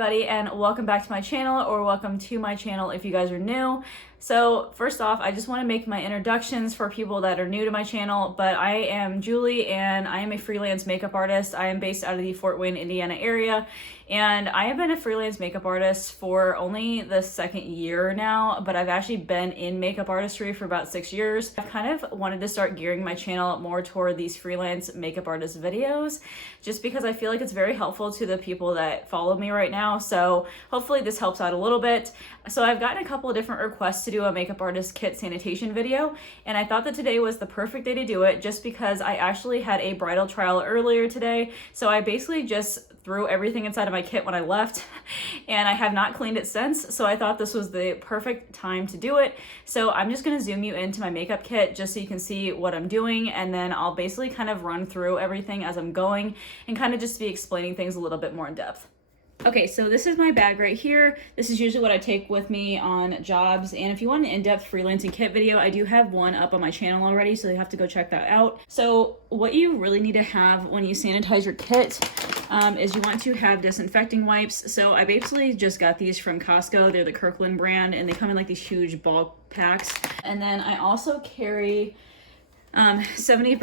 everybody, and welcome back to my channel, or welcome to my channel if you guys are new. So first off, I just want to make my introductions for people that are new to my channel, but I am Julie and I am a freelance makeup artist. I am based out of the Fort Wayne, Indiana area, and I have been a freelance makeup artist for only the second year now, but I've actually been in makeup artistry for about 6 years. I've kind of wanted to start gearing my channel more toward these freelance makeup artist videos, just because I feel like it's very helpful to the people that follow me right now. So hopefully this helps out a little bit. So I've gotten a couple of different requests to do a makeup artist kit sanitation video, and I thought that today was the perfect day to do it just because I actually had a bridal trial earlier today. So I basically just threw everything inside of my kit when I left and I have not cleaned it since, so I thought this was the perfect time to do it. So I'm just going to zoom you into my makeup kit just so you can see what I'm doing, and then I'll basically kind of run through everything as I'm going and kind of just be explaining things a little bit more in depth. Okay, so this is my bag right here. This is usually what I take with me on jobs, and if you want an in-depth freelancing kit video, I do have one up on my channel already, so you have to go check that out. So what you really need to have when you sanitize your kit is you want to have disinfecting wipes. So I basically just got these from Costco. They're the Kirkland brand, and they come in like these huge bulk packs. And then I also carry 70%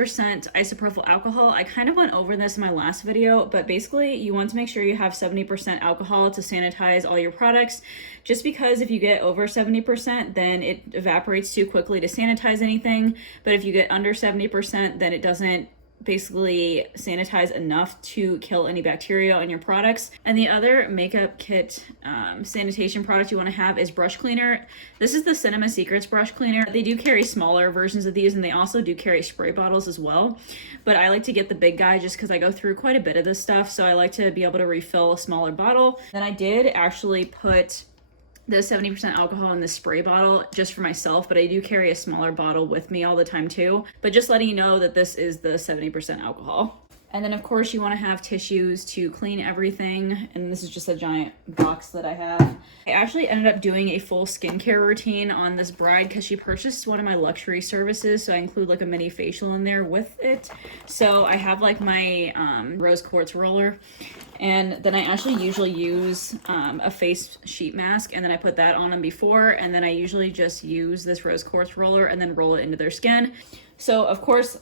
isopropyl alcohol. I kind of went over this in my last video, but basically you want to make sure you have 70% alcohol to sanitize all your products, just because if you get over 70%, then it evaporates too quickly to sanitize anything. But if you get under 70%, then it doesn't basically sanitize enough to kill any bacteria on your products. And the other makeup kit sanitation product you want to have is brush cleaner. This is the Cinema Secrets brush cleaner. They do carry smaller versions of these, and they also do carry spray bottles as well, but I like to get the big guy just because I go through quite a bit of this stuff, so I like to be able to refill a smaller bottle. Then I did actually put the 70% alcohol in the spray bottle just for myself, but I do carry a smaller bottle with me all the time too. But just letting you know that this is the 70% alcohol. And then of course you want to have tissues to clean everything, and this is just a giant box that I have. I actually ended up doing a full skincare routine on this bride because she purchased one of my luxury services, so I include like a mini facial in there with it. So I have like my rose quartz roller, and then I actually usually use a face sheet mask, and then I put that on them before, and then I usually just use this rose quartz roller and then roll it into their skin. So of course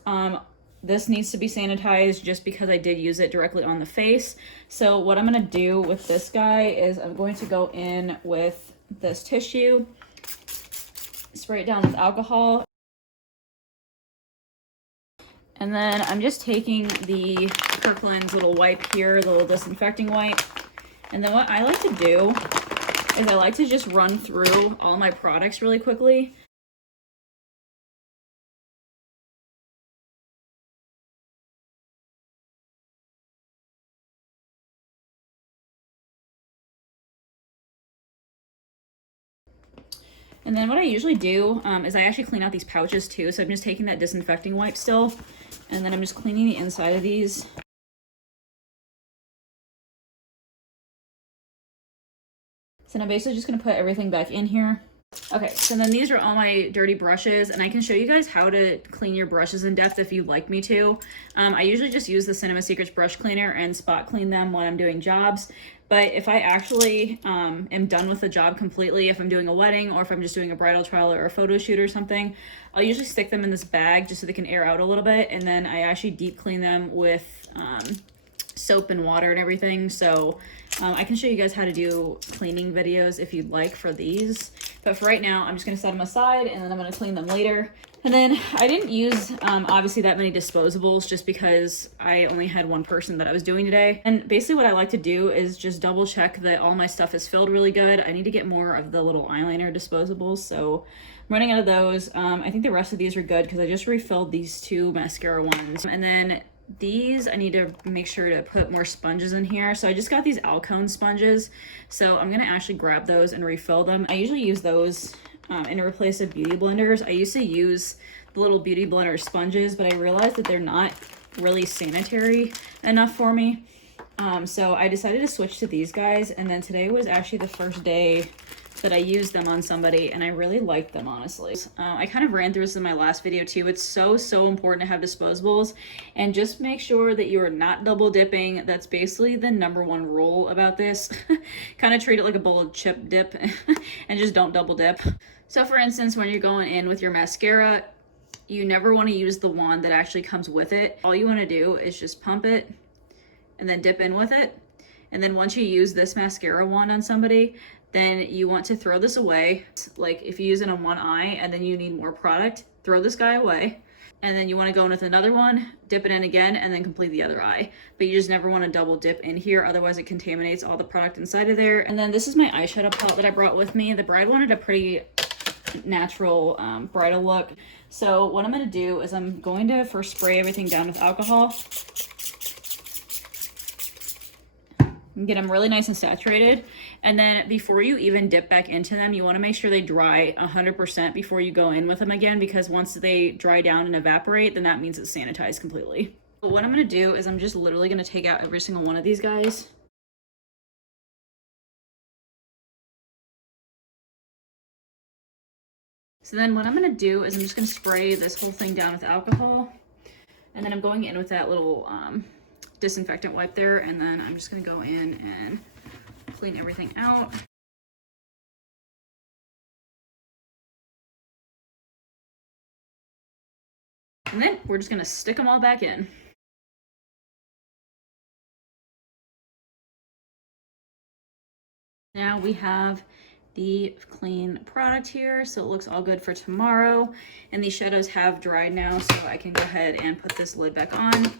this needs to be sanitized just because I did use it directly on the face. So what I'm gonna do with this guy is I'm going to go in with this tissue, spray it down with alcohol, and then I'm just taking the Kirkland's little wipe here, the little disinfecting wipe. And then what I like to do is I like to just run through all my products really quickly. And then what I usually do is I actually clean out these pouches too. So I'm just taking that disinfecting wipe still, and then I'm just cleaning the inside of these. So I'm basically just gonna put everything back in here. Okay, so then these are all my dirty brushes, and I can show you guys how to clean your brushes in depth if you'd like me to. I usually just use the Cinema Secrets brush cleaner and spot clean them when I'm doing jobs. But if I actually am done with the job completely, if I'm doing a wedding or if I'm just doing a bridal trial or a photo shoot or something, I'll usually stick them in this bag just so they can air out a little bit, and then I actually deep clean them with soap and water and everything. So I can show you guys how to do cleaning videos if you'd like for these, but for right now I'm just going to set them aside, and then I'm going to clean them later. And then I didn't use obviously that many disposables just because I only had one person that I was doing today. And basically what I like to do is just double check that all my stuff is filled really good. I need to get more of the little eyeliner disposables, so I'm running out of those. I think the rest of these are good because I just refilled these two mascara ones. And then these I need to make sure to put more sponges in here. So I just got these Alcone sponges, so I'm gonna actually grab those and refill them. I usually use those in replace of beauty blenders. I used to use the little beauty blender sponges, but I realized that they're not really sanitary enough for me. So I decided to switch to these guys, and then today was actually the first day that I used them on somebody and I really liked them, honestly. I kind of ran through this in my last video too. It's so important to have disposables, and just make sure that you are not double dipping. That's basically the #1 rule about this. Kind of treat it like a bowl of chip dip and just don't double dip. So for instance, when you're going in with your mascara, you never want to use the wand that actually comes with it. All you want to do is just pump it and then dip in with it. And then once you use this mascara wand on somebody, then you want to throw this away. Like if you use it on one eye and then you need more product, throw this guy away. And then you want to go in with another one, dip it in again, and then complete the other eye. But you just never want to double dip in here, otherwise it contaminates all the product inside of there. And then this is my eyeshadow palette that I brought with me. The bride wanted a pretty natural bridal look. So what I'm going to do is I'm going to first spray everything down with alcohol. And get them really nice and saturated. And then before you even dip back into them, you want to make sure they dry 100% before you go in with them again, because once they dry down and evaporate, then that means it's sanitized completely. But what I'm going to do is I'm just literally going to take out every single one of these guys. So then what I'm going to do is I'm just going to spray this whole thing down with alcohol. And then I'm going in with that little disinfectant wipe there, and then I'm just going to go in and clean everything out. And then we're just going to stick them all back in. Now we have the clean product here, so it looks all good for tomorrow. And these shadows have dried now, so I can go ahead and put this lid back on.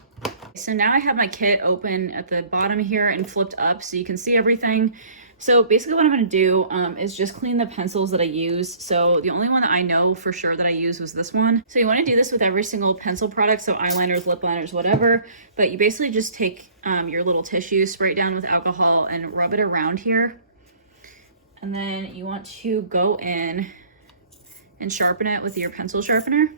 So now I have my kit open at the bottom here and flipped up so you can see everything. So basically what I'm going to do is just clean the pencils that I use. So the only one that I know for sure that I use was this one. So you want to do this with every single pencil product, so eyeliners, lip liners, whatever. But you basically just take your little tissue, spray it down with alcohol, and rub it around here. And then you want to go in and sharpen it with your pencil sharpener.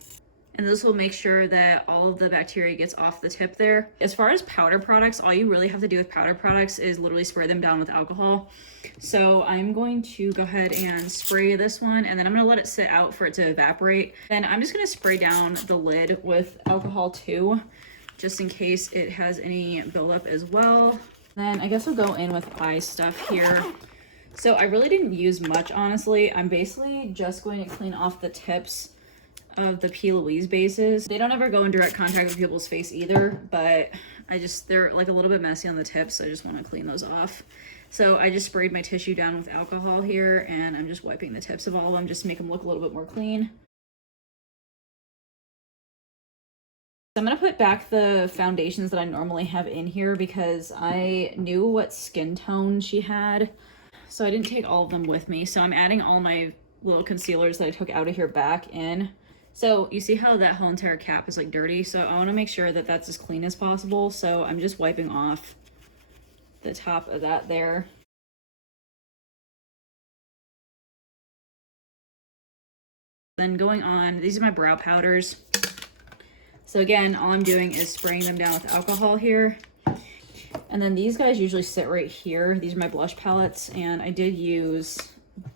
And this will make sure that all of the bacteria gets off the tip there. As far as powder products, all you really have to do with powder products is literally spray them down with alcohol. So I'm going to go ahead and spray this one, and then I'm going to let it sit out for it to evaporate. Then I'm just going to spray down the lid with alcohol too, just in case it has any buildup as well. Then I guess I'll go in with eye stuff here. So I really didn't use much, honestly. I'm basically just going to clean off the tips of the P. Louise bases. They don't ever go in direct contact with people's face either, but they're like a little bit messy on the tips, so I just want to clean those off. So I just sprayed my tissue down with alcohol here, and I'm just wiping the tips of all of them just to make them look a little bit more clean. So I'm going to put back the foundations that I normally have in here because I knew what skin tone she had. So I didn't take all of them with me. So I'm adding all my little concealers that I took out of here back in. So you see how that whole entire cap is like dirty? So I want to make sure that that's as clean as possible. So I'm just wiping off the top of that there. Then going on, these are my brow powders. So again, all I'm doing is spraying them down with alcohol here. And then these guys usually sit right here. These are my blush palettes, and I did use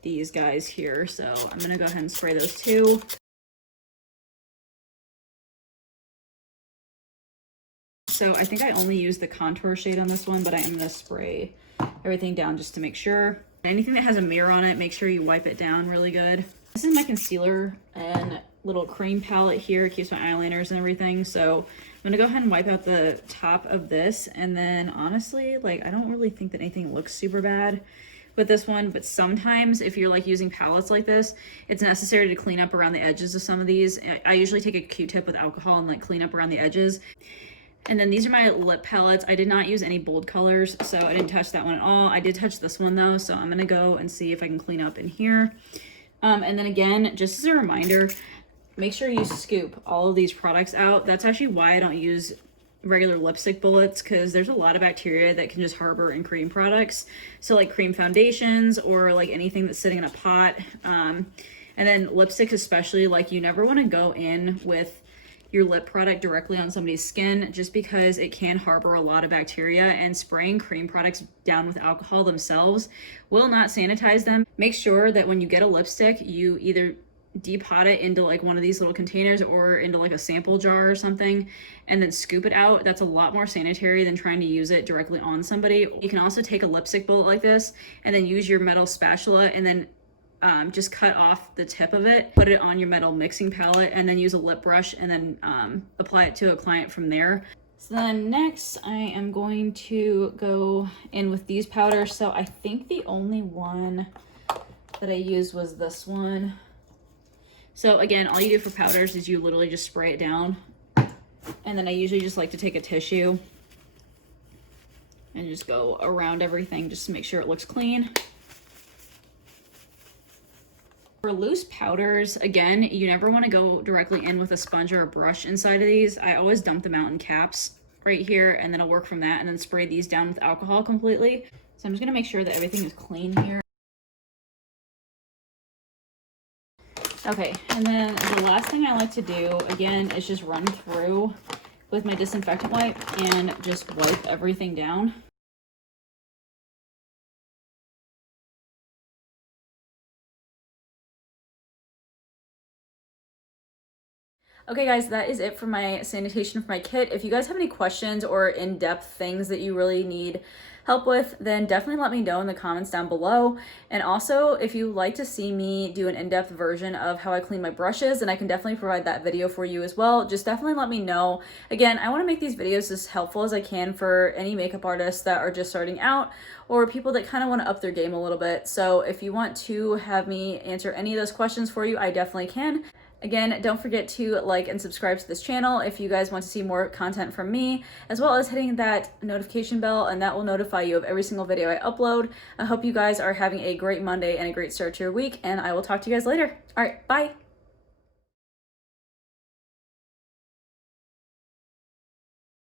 these guys here. So I'm going to go ahead and spray those too. So I think I only used the contour shade on this one, but I am going to spray everything down just to make sure. Anything that has a mirror on it, make sure you wipe it down really good. This is my concealer and little cream palette here. It keeps my eyeliners and everything. So I'm going to go ahead and wipe out the top of this. And then honestly, like, I don't really think that anything looks super bad with this one, but sometimes if you're like using palettes like this, it's necessary to clean up around the edges of some of these. I usually take a Q-tip with alcohol and like clean up around the edges. And then these are my lip palettes. I did not use any bold colors, so I didn't touch that one at all. I did touch this one though, so I'm going to go and see if I can clean up in here. And then again, just as a reminder, make sure you scoop all of these products out. That's actually why I don't use regular lipstick bullets, because there's a lot of bacteria that can just harbor in cream products. So like cream foundations or like anything that's sitting in a pot. And then lipsticks especially, like you never want to go in with your lip product directly on somebody's skin, just because it can harbor a lot of bacteria, and spraying cream products down with alcohol themselves will not sanitize them. Make sure that when you get a lipstick, you either depot it into like one of these little containers or into like a sample jar or something, and then scoop it out. That's a lot more sanitary than trying to use it directly on somebody. You can also take a lipstick bullet like this and then use your metal spatula and then just cut off the tip of it, put it on your metal mixing palette, and then use a lip brush and then apply it to a client from there. So then next I am going to go in with these powders. So I think the only one that I used was this one. So again, all you do for powders is you literally just spray it down. And then I usually just like to take a tissue and just go around everything just to make sure it looks clean. For loose powders, again, you never want to go directly in with a sponge or a brush inside of these. I always dump them out in caps right here, and then I'll work from that and then spray these down with alcohol completely. So I'm just going to make sure that everything is clean here. Okay, and then the last thing I like to do, again, is just run through with my disinfectant wipe and just wipe everything down. Okay guys, that is it for my sanitation for my kit. If you guys have any questions or in-depth things that you really need help with, then definitely let me know in the comments down below. And also, if you like to see me do an in-depth version of how I clean my brushes, then I can definitely provide that video for you as well. Just definitely let me know. Again, I want to make these videos as helpful as I can for any makeup artists that are just starting out or people that kind of want to up their game a little bit. So if you want to have me answer any of those questions for you, I definitely can. Again, don't forget to like and subscribe to this channel if you guys want to see more content from me, as well as hitting that notification bell, and that will notify you of every single video I upload. I hope you guys are having a great Monday and a great start to your week, and I will talk to you guys later. All right, bye.